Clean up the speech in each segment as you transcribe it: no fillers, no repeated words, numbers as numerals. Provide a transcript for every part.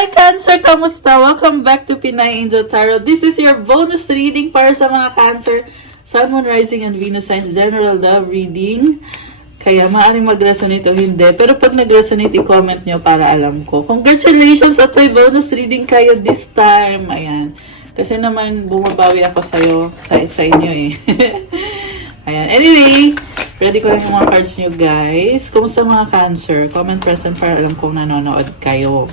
Hi Cancer! Kamusta? Welcome back to Pinay Angel Tarot. This is your bonus reading para sa mga Cancer, Sun, Moon, Rising, and Venus Signs General Love Reading. Kaya maaaring mag-resonate o hindi. Pero pag nag-resonate, i-comment nyo para alam ko. Congratulations at may bonus reading kayo this time. Ayan. Kasi naman bumabawi ako sa inyo eh. Ayan. Anyway, ready ko lang yung mga cards nyo guys. Kumusta mga Cancer? Comment present para alam kong nanonood kayo.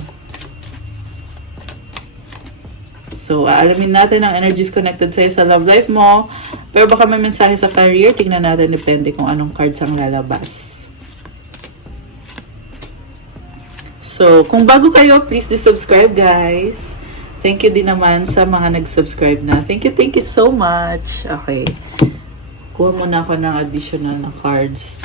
So, aalamin natin ang energies connected sa'yo sa love life mo. Pero baka may mensahe sa career. Tingnan natin, depende kung anong cards ang lalabas. So, kung bago kayo, please do subscribe, guys. Thank you din naman sa mga nag-subscribe na. Thank you so much. Okay. Kuha muna ako ng additional na cards.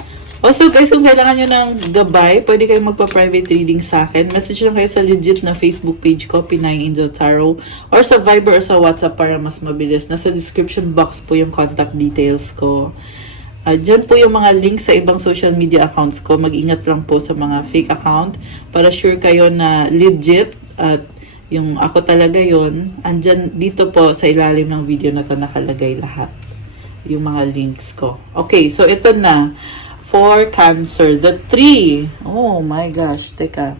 Also guys, kung kailangan nyo ng gabay, pwede kayong magpa-private reading sa akin. Message lang kayo sa legit na Facebook page ko, Pinay Angel Tarot, or sa Viber or sa WhatsApp para mas mabilis. Nasa description box po yung contact details ko. Diyan po yung mga links sa ibang social media accounts ko. Mag-ingat lang po sa mga fake account para sure kayo na legit at yung ako talaga yon. Andyan dito po sa ilalim ng video na to nakalagay lahat yung mga links ko. Okay, so ito na. For Cancer, the 3. Oh my gosh, teka.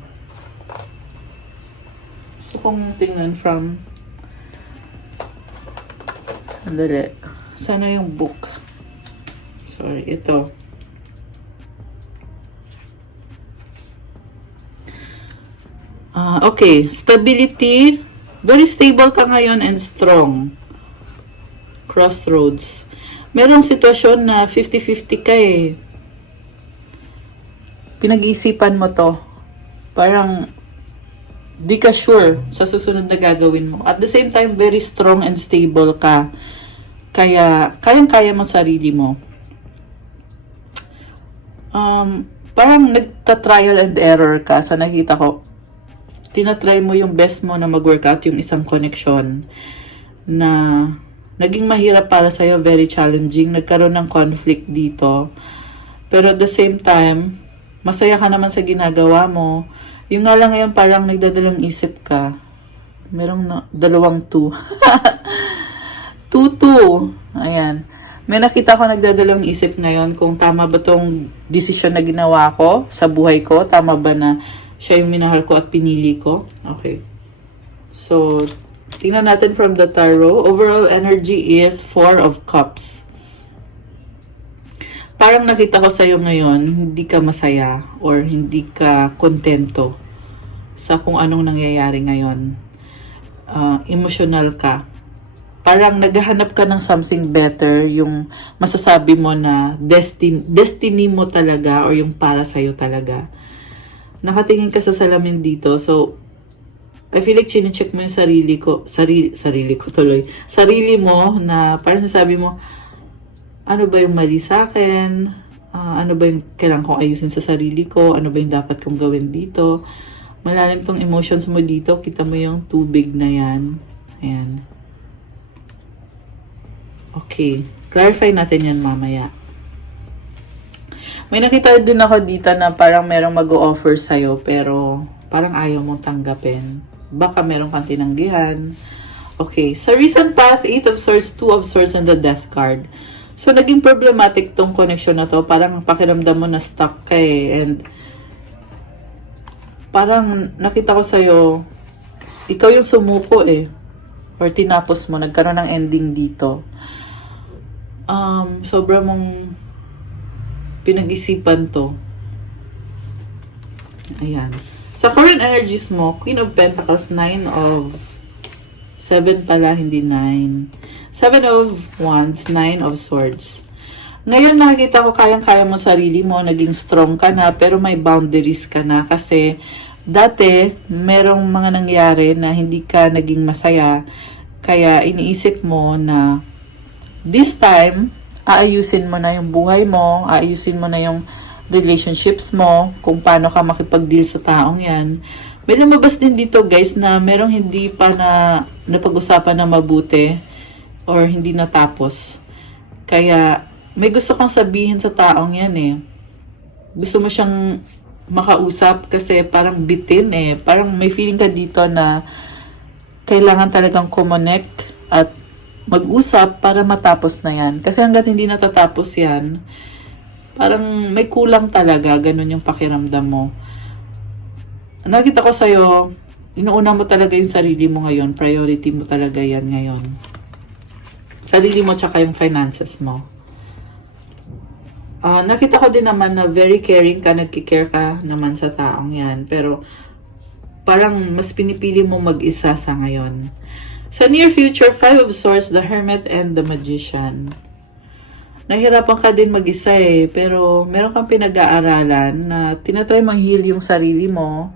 Gusto kong tingnan from... Andali. Sana yung book. Sorry, ito. Okay, stability. Very stable ka ngayon and strong. Crossroads. Merong sitwasyon na 50-50 ka eh. Pinag-iisipan mo to. Parang di ka sure sa susunod na gagawin mo. At the same time, very strong and stable ka. Kaya, kayang-kaya mo sarili mo. Parang nagta-trial and error ka sa nakita ko. Tinatry mo yung best mo na mag-workout yung isang connection na naging mahirap para sa'yo, very challenging. Nagkaroon ng conflict dito. Pero at the same time, masaya ka naman sa ginagawa mo. Yung nga lang ngayon parang nagdadalang isip ka. Merong dalawang 2. 2-2. Ayan. May nakita ko nagdadalang isip ngayon kung tama ba tong desisyon na ginawa ko sa buhay ko. Tama ba na siya yung minahal ko at pinili ko. Okay. So, tingnan natin from the tarot. Overall energy is 4 of Cups. Parang nakita ko sa'yo ngayon, hindi ka masaya or hindi ka kontento sa kung anong nangyayari ngayon. Emotional ka. Parang naghahanap ka ng something better, yung masasabi mo na destiny mo talaga or yung para sa'yo talaga. Nakatingin ka sa salamin dito, so I feel like chine-check mo yung sarili mo na parang sasabi mo, ano ba yung mali sa akin? Ano ba yung kailangan kong ayusin sa sarili ko? Ano ba yung dapat kong gawin dito? Malalim tong emotions mo dito. Kita mo yung tubig na yan. Ayan. Okay. Clarify natin yan mamaya. May nakita din ako dito na parang merong mag-o-offer sa'yo pero parang ayaw mong tanggapin. Baka merong kang tinanggihan. Okay. Sa recent past, 8 of Swords, 2 of Swords, and the Death card. So, naging problematic tong connection na to. Parang pakiramdam mo na stuck ka eh. And, parang nakita ko sa'yo, ikaw yung sumuko eh. Or tinapos mo, nagkaroon ng ending dito. Sobra mong pinag-isipan to. Ayan. Sa current energies mo, Queen of Pentacles, 9 of... 7 pala, hindi 9. 7 of Wands, 9 of Swords. Ngayon nakikita ko kayang-kaya mo sarili mo, naging strong ka na, pero may boundaries ka na kasi dati merong mga nangyari na hindi ka naging masaya. Kaya iniisip mo na this time, aayusin mo na yung buhay mo, aayusin mo na yung relationships mo, kung paano ka makipag-deal sa taong yan. May lumabas din dito guys na merong hindi pa na napag-usapan na mabuti or hindi natapos. Kaya may gusto kang sabihin sa taong yan eh. Gusto mo siyang makausap kasi parang bitin eh. Parang may feeling ka dito na kailangan talagang connect at mag-usap para matapos na yan. Kasi hanggat hindi natatapos yan, parang may kulang talaga. Ganun yung pakiramdam mo. Nakita ko sa'yo, inuuna mo talaga yung sarili mo ngayon. Priority mo talaga yan ngayon. Sarili mo tsaka yung finances mo. Nakita ko din naman na very caring ka, nagkikare ka naman sa taong yan. Pero parang mas pinipili mo mag-isa sa ngayon. Sa near future, 5 of Swords, the Hermit, and the Magician. Nahirapan ka din mag-isa eh, pero meron kang pinag-aaralan na tinatry mong heal yung sarili mo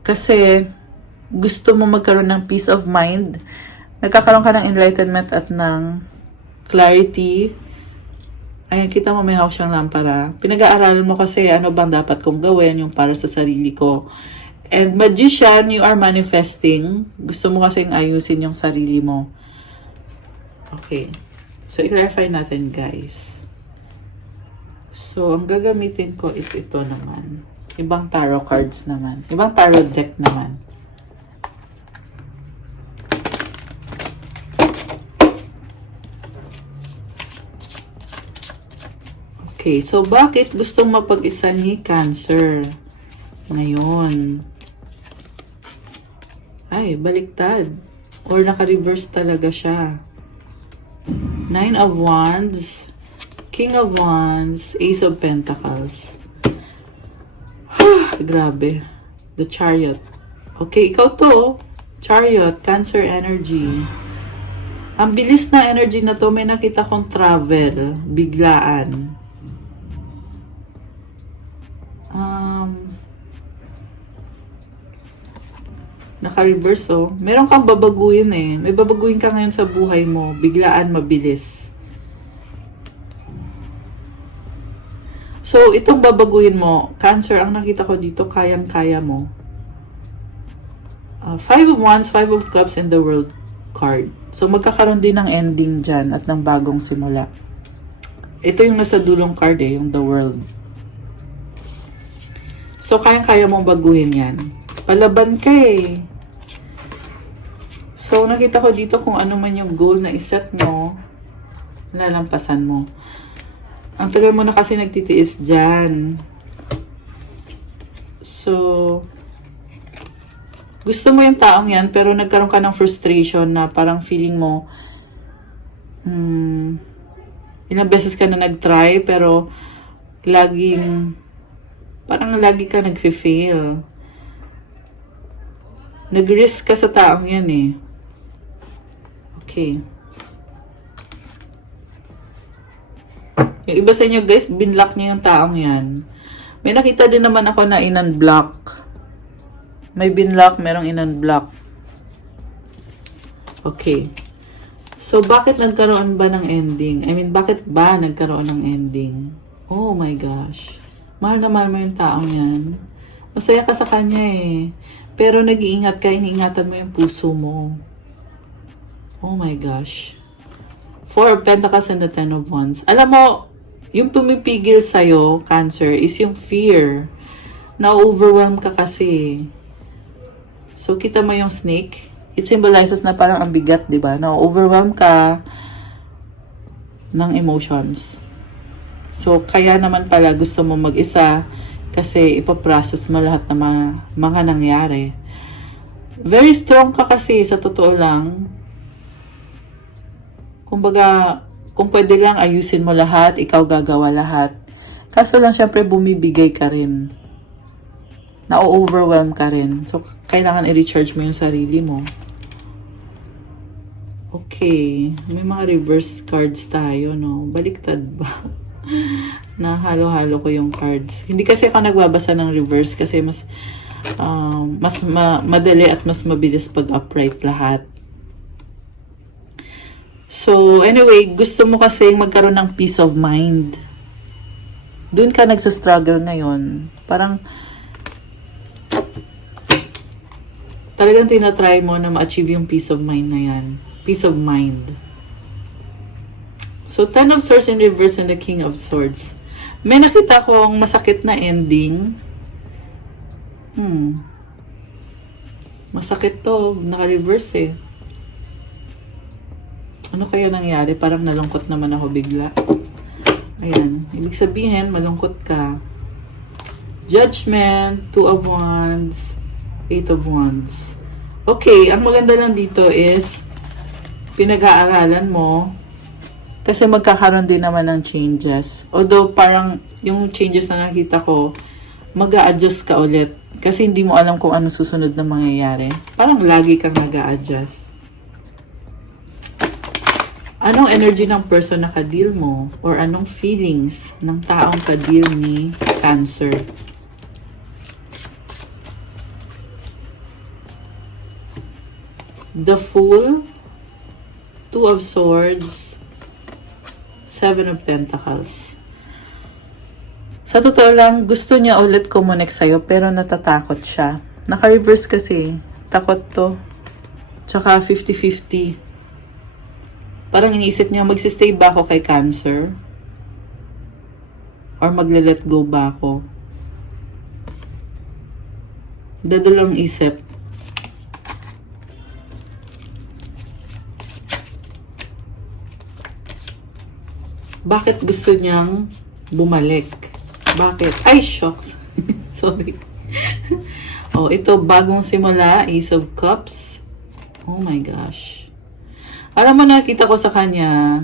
kasi gusto mo magkaroon ng peace of mind. Nagkakaroon ka ng enlightenment at ng clarity. Ayan, kita mo may hawak siyang lampara. Pinag-aaralan mo kasi ano bang dapat kong gawin yung para sa sarili ko. And Magician, you are manifesting. Gusto mo kasing ayusin yung sarili mo. Okay. So, i-clarify natin, guys. So, ang gagamitin ko is ito naman. Ibang tarot cards naman. Ibang tarot deck naman. Okay, so bakit gustong mapag-isa ni Cancer ngayon? Ay, baliktad. Or naka-reverse talaga siya. 9 of Wands, King of Wands, Ace of Pentacles. Grabe. The Chariot. Okay, ikaw to. Chariot, Cancer energy. Ang bilis na energy na to, may nakita kong travel, biglaan. Naka-reverse oh. Meron kang babaguhin eh. May babaguhin ka ngayon sa buhay mo. Biglaan, mabilis. So, itong babaguhin mo, Cancer, ang nakita ko dito, kayang-kaya mo. 5 of Wands, 5 of Cups, and the World card. So, magkakaroon din ng ending dyan at ng bagong simula. Ito yung nasa dulong card eh, yung the World. So, kayang-kaya mong baguhin yan. Palaban ka eh. So, nakita ko dito kung ano man yung goal na iset mo, lalampasan mo. Ang tagal mo na kasi nagtitiis dyan. So, gusto mo yung taong yan, pero nagkaroon ka ng frustration na parang feeling mo, ilang beses ka na nag-try, pero parang lagi ka nag-fail. Nag-risk ka sa taong yan eh. Okay. Yung iba sa inyo guys, binlock niya yung taong yan. May nakita din naman ako na in-unblock. May binlock, merong in-unblock. Okay. So, bakit nagkaroon ba ng ending? I mean, bakit ba nagkaroon ng ending? Oh my gosh. Mahal na mahal mo yung taong yan. Masaya ka sa kanya eh. Pero nag-iingat ka, iniingatan mo yung puso mo. Oh my gosh. 4 of Pentacles and the 10 of Wands. Alam mo, yung pumipigil sa'yo, Cancer, is yung fear. Na-overwhelm ka kasi. So, kita mo yung snake? It symbolizes na parang ang bigat, di ba? Na-overwhelm ka ng emotions. So, kaya naman pala gusto mo mag-isa kasi ipaprocess mo lahat ng mga nangyari. Very strong ka kasi, sa totoo lang. Kumbaga, kung pwede lang ayusin mo lahat, ikaw gagawa lahat. Kaso lang, syempre, bumibigay ka rin. Na-overwhelm ka rin. So, kailangan i-recharge mo yung sarili mo. Okay. May mga reverse cards tayo, no? Baliktad ba? Nahalo-halo ko yung cards. Hindi kasi ako nagbabasa ng reverse kasi mas madali at mas mabilis pag upright lahat. So, anyway, gusto mo kasi magkaroon ng peace of mind. Doon ka nagsastruggle ngayon. Parang talagang tinatry mo na ma-achieve yung peace of mind na yan. Peace of mind. So, 10 of Swords in reverse and the King of Swords. May nakita kong masakit na ending. Masakit to. Naka-reverse eh. Ano kaya nangyari? Parang nalungkot naman ako bigla. Ayan. Ibig sabihin, malungkot ka. Judgment, 2 of Wands, 8 of Wands. Okay, ang maganda lang dito is pinag-aaralan mo kasi magkakaroon din naman ng changes. Although parang yung changes na nakita ko, mag-a-adjust ka ulit. Kasi hindi mo alam kung ano susunod na mangyayari. Parang lagi kang nag-a-adjust. Anong energy ng person na ka-deal mo? Or anong feelings ng taong ka-deal ni Cancer? The Fool, 2 of Swords, 7 of Pentacles. Sa totoo lang, gusto niya ulit kumonek sa'yo pero natatakot siya. Naka-reverse kasi. Takot to. Tsaka 50-50. Parang iniisip niya, magsistay ba ako kay Cancer? Or magle-let go ba ako? Dadalawang isip. Bakit gusto niyang bumalik? Bakit? Ay, shocks. Sorry. Oh, ito, bagong simula. Ace of Cups. Oh my gosh. Alam mo, nakita ko sa kanya,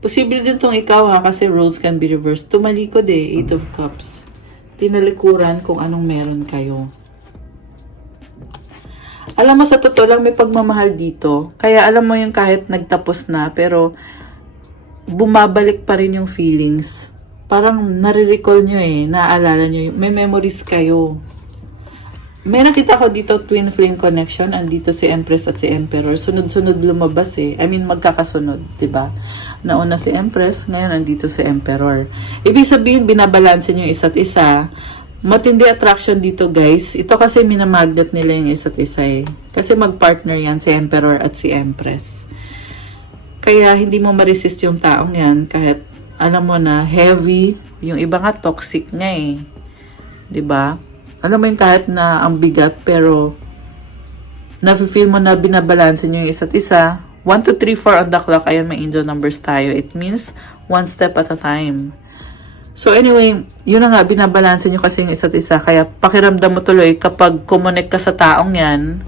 posible din tong ikaw ha, kasi roles can be reversed. Tumalikod eh, 8 of Cups. Tinalikuran kung anong meron kayo. Alam mo, sa totoo lang, may pagmamahal dito. Kaya alam mo yung kahit nagtapos na, pero bumabalik pa rin yung feelings. Parang nare-recall nyo eh, naaalala nyo, may memories kayo. May nakita ko dito, twin flame connection, andito si Empress at si Emperor. Sunod-sunod lumabas eh. I mean, magkakasunod, diba? Nauna si Empress, ngayon andito si Emperor. Ibig sabihin, binabalanse nyo yung isa't isa. Matindi attraction dito, guys. Ito kasi minamagnet nila yung isa't isa eh. Kasi magpartner yan si Emperor at si Empress. Kaya hindi mo ma-resist yung taong yan kahit alam mo na heavy, yung iba nga toxic nga eh. 'Di ba? Alam mo yung kahit na ang bigat pero nafe-feel mo na binabalanse niyo yung isa't isa. 1, 2, 3, 4 on the clock. Ayan, may angel numbers tayo. It means one step at a time. So anyway, yun na nga, binabalanse niyo kasi yung isa't isa. Kaya pakiramdam mo tuloy kapag kumonek ka sa taong yan,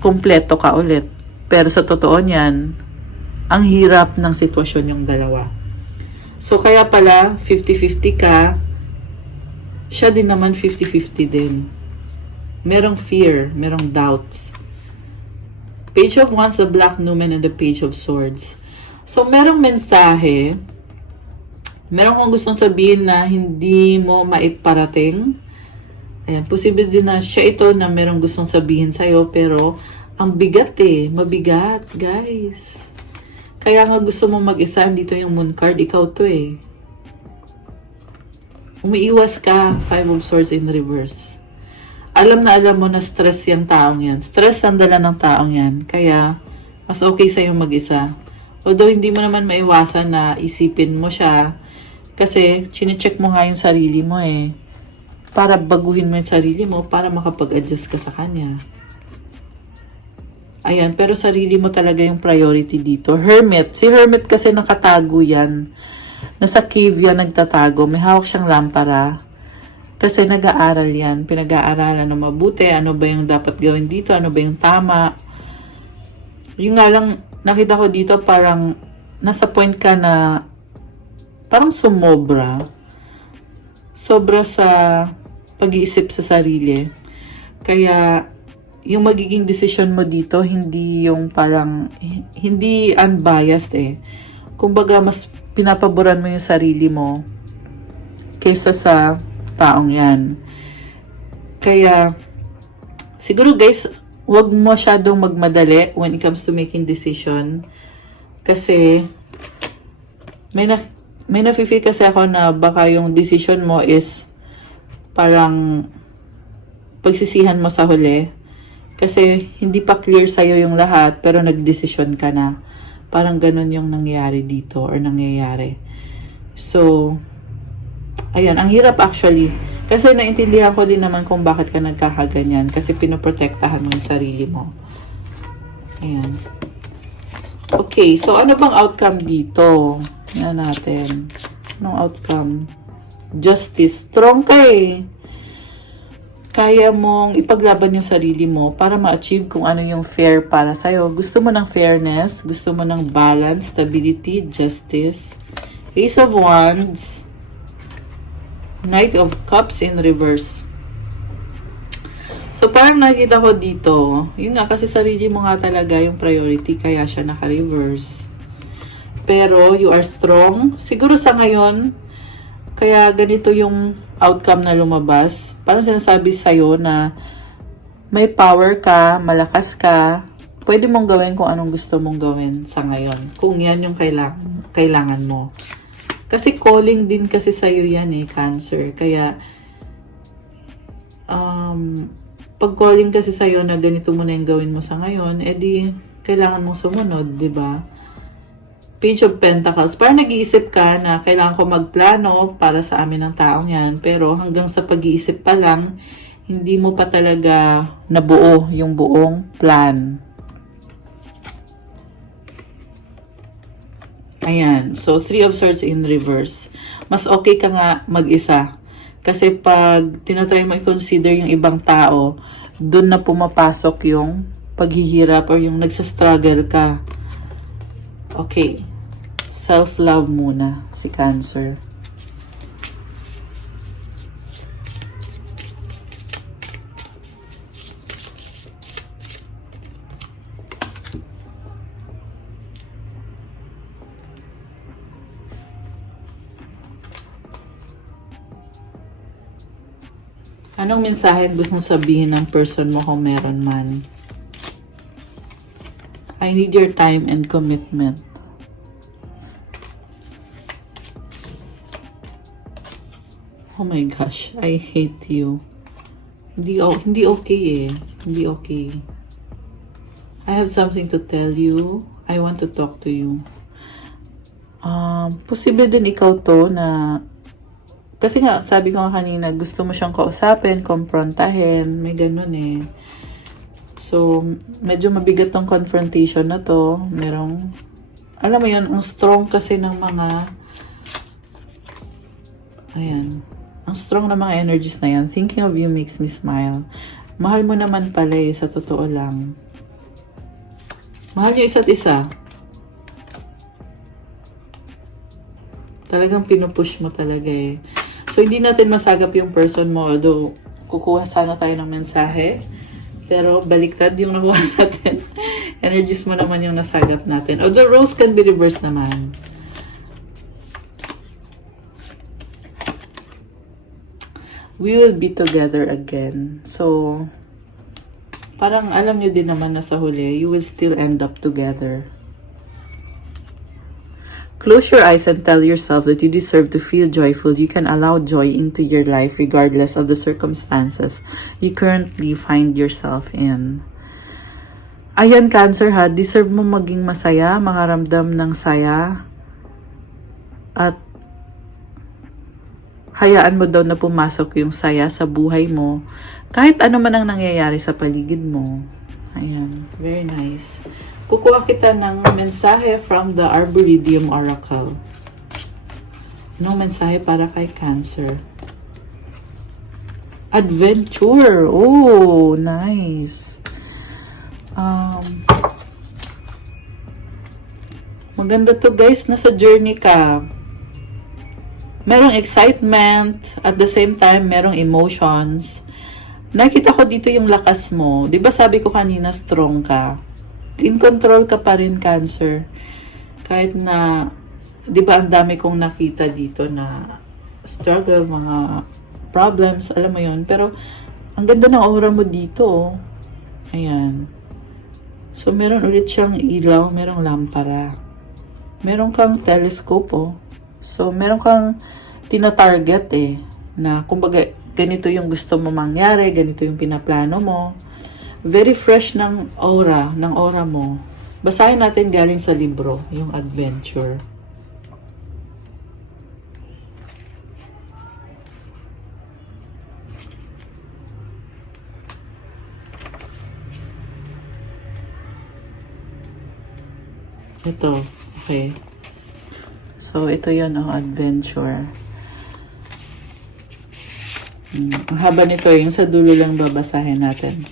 kumpleto ka ulit. Pero sa totoo niyan, ang hirap ng sitwasyon yung dalawa. So, kaya pala, 50-50 ka, siya din naman 50-50 din. Merong fear, merong doubts. Page of Wands, the Black Numen, and the Page of Swords. So, merong mensahe, merong kung gustong sabihin na hindi mo maiparating. Ayan, posible din na siya ito na merong gustong sabihin sa'yo, pero ang bigat eh, mabigat, guys. Kaya nga gusto mo mag-isa, dito yung Moon card, ikaw to eh. Umiiwas ka, 5 of Swords in reverse. Alam mo na stress yung taong yan. Stress ang dala ng taong yan. Kaya, mas okay sa'yo mag-isa. Although, hindi mo naman maiwasan na isipin mo siya. Kasi, chinecheck mo nga yung sarili mo eh. Para baguhin mo yung sarili mo, para makapag-adjust ka sa kanya. Ayan, pero sarili mo talaga yung priority dito. Hermit. Si Hermit kasi nakatago yan. Nasa cave yan nagtatago. May hawak siyang lampara. Kasi nag-aaral yan. Pinag-aaralan na mabuti. Ano ba yung dapat gawin dito? Ano ba yung tama? Yung nga lang, nakita ko dito parang nasa point ka na parang sumobra. Sobra sa pag-iisip sa sarili. Kaya yung magiging decision mo dito, hindi yung parang, hindi unbiased eh. Kumbaga, mas pinapaboran mo yung sarili mo kaysa sa taong yan. Kaya, siguro guys, wag masyadong magmadali when it comes to making decision. Kasi, may nafe-feel kasi ako na baka yung decision mo is parang pagsisihan mo sa huli. Kasi hindi pa clear sa'yo yung lahat, pero nagdesisyon ka na. Parang ganun yung nangyayari dito or nangyayari. So, ayan, ang hirap actually. Kasi naintindihan ko din naman kung bakit ka nagkakaganyan. Kasi pinoprotektahan mo yung sarili mo. Ayan. Okay, so ano bang outcome dito? Tingnan natin. Anong outcome? Justice. Strong ka eh. Kaya mong ipaglaban yung sarili mo para ma-achieve kung ano yung fair para sa'yo. Gusto mo ng fairness, gusto mo ng balance, stability, justice. Ace of Wands. Knight of Cups in reverse. So, parang nakita ko dito, yun nga, kasi sarili mo nga talaga yung priority, kaya siya naka-reverse. Pero, you are strong. Siguro sa ngayon, kaya ganito yung outcome na lumabas. Parang sinasabi sa'yo na may power ka, malakas ka, pwede mong gawin kung anong gusto mong gawin sa ngayon. Kung yan yung kailangan mo. Kasi calling din kasi sa'yo yan eh, Cancer. Kaya, pag calling kasi sa'yo na ganito mo na yung gawin mo sa ngayon, edi, kailangan mong sumunod, di ba? Page of Pentacles. Parang nag-iisip ka na kailangan ko magplano para sa amin ng taong yan. Pero hanggang sa pag-iisip pa lang, hindi mo pa talaga nabuo yung buong plan. Ayan. So, 3 of Swords in reverse. Mas okay ka nga mag-isa. Kasi pag tinatry mo i-consider yung ibang tao, doon na pumapasok yung paghihirap or yung nagsastruggle ka. Okay. Self-love muna si Cancer. Anong mensahe gusto mong sabihin ng person mo kung meron man? I need your time and commitment. Oh my gosh, I hate you. Hindi okay eh. Hindi okay. I have something to tell you. I want to talk to you. Posible din ikaw to na kasi nga, sabi ko nga kanina, gusto mo siyang kausapin, komprontahin, may ganun eh. So, medyo mabigat tong confrontation na to. Merong, alam mo yan, ang strong kasi ng mga, ayan, ang strong na mga energies na yan. Thinking of you makes me smile. Mahal mo naman pala eh, sa totoo lang. Mahal niyo isa't isa. Talagang pinupush mo talaga eh. So, hindi natin masagap yung person mo. Although, kukuha sana tayo ng mensahe. Pero, baliktad yung nakuha natin. Energies mo naman yung nasagap natin. Although, roles can be reversed naman. We will be together again. So, parang alam nyo din naman na sa huli, you will still end up together. Close your eyes and tell yourself that you deserve to feel joyful. You can allow joy into your life regardless of the circumstances you currently find yourself in. Ayan, Cancer ha, deserve mo maging masaya, makaramdam ng saya. At hayaan mo daw na pumasok yung saya sa buhay mo. Kahit ano man ang nangyayari sa paligid mo. Ayan, very nice. Kukuha kita ng mensahe from the Arboretum Oracle. Anong mensahe para kay Cancer? Adventure. Oh, nice. Maganda to guys. Nasa journey ka. Merong excitement. At the same time, merong emotions. Nakita ko dito yung lakas mo. Diba sabi ko kanina, strong ka? In control ka pa rin, Cancer. Kahit na, di ba ang dami kong nakita dito na struggle, mga problems, alam mo yun. Pero, ang ganda ng aura mo dito, oh. Ayan. So, meron ulit siyang ilaw, merong lampara. Meron kang telescope, oh. So, meron kang tina-target, eh. Na, kumbaga, ganito yung gusto mo mangyari, ganito yung pinaplano mo. Very fresh ng aura mo. Basahin natin galing sa libro, yung Adventure. Ito. Okay. So, ito yun, adventure. Ang haba nito, yung sa dulo lang babasahin natin.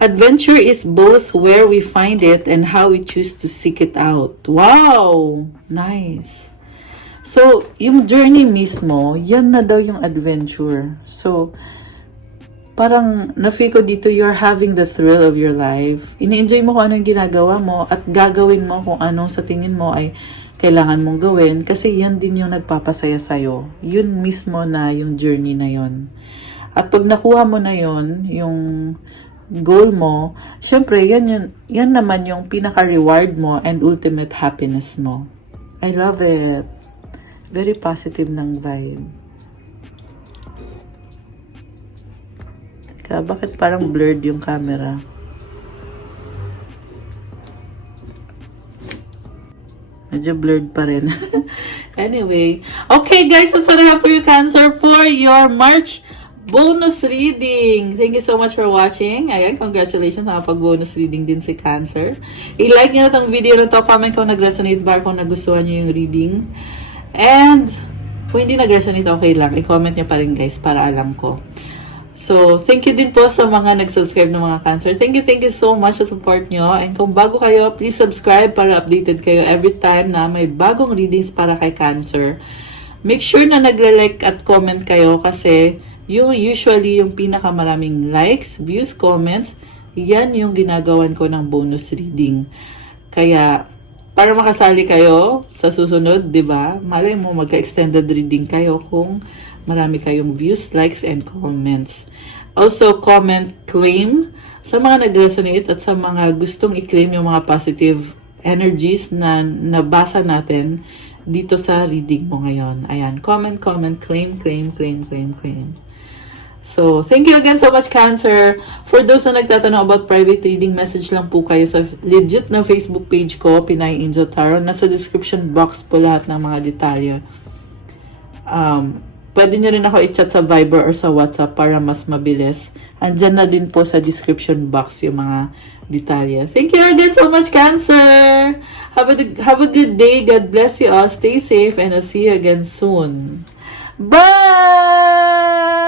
Adventure is both where we find it and how we choose to seek it out. Wow! Nice. So, yung journey mismo, yan na daw yung adventure. So, parang na-feel ko dito, you're having the thrill of your life. Ini-enjoy mo kung ano yung ginagawa mo at gagawin mo kung anong sa tingin mo ay kailangan mong gawin kasi yan din yung nagpapasaya sa'yo. Yun mismo na yung journey na yun. At pag nakuha mo na yun, yung goal mo, syempre, yan naman yung pinaka-reward mo and ultimate happiness mo. I love it. Very positive ng vibe. Teka, bakit parang blurred yung camera? Medyo blurred pa rin. Anyway. Okay, guys. That's what I have for you, Cancer, for your March bonus reading. Thank you so much for watching. Ayan, congratulations. Nakapag-bonus reading din si Cancer. I-like nyo na itong video na to. Comment kung nag-resonate ba, kung nagustuhan nyo yung reading. And, kung hindi nag-resonate, okay lang. I-comment nyo pa rin, guys, para alam ko. So, thank you din po sa mga nag-subscribe ng mga Cancer. Thank you so much sa support nyo. And kung bago kayo, please subscribe para updated kayo every time na may bagong readings para kay Cancer. Make sure na nagle-like at comment kayo kasi yung usually yung pinakamaraming likes, views, comments, yan yung ginagawan ko ng bonus reading. Kaya, para makasali kayo sa susunod, di ba? Malay mo magka-extended reading kayo kung marami kayong views, likes, and comments. Also, comment, claim sa mga nag-resonate at sa mga gustong i-claim yung mga positive energies na nabasa natin dito sa reading mo ngayon. Ayan, comment, claim. So, thank you again so much, Cancer. For those na nagtatanong about private reading, message lang po kayo sa legit na Facebook page ko, Pinay Angel Tarot. Nasa description box po lahat ng mga detalye. Pwede nyo rin ako i-chat sa Viber or sa WhatsApp para mas mabilis. Andyan na din po sa description box yung mga detalye. Thank you again so much, Cancer. Have a good day. God bless you all. Stay safe and I'll see you again soon. Bye!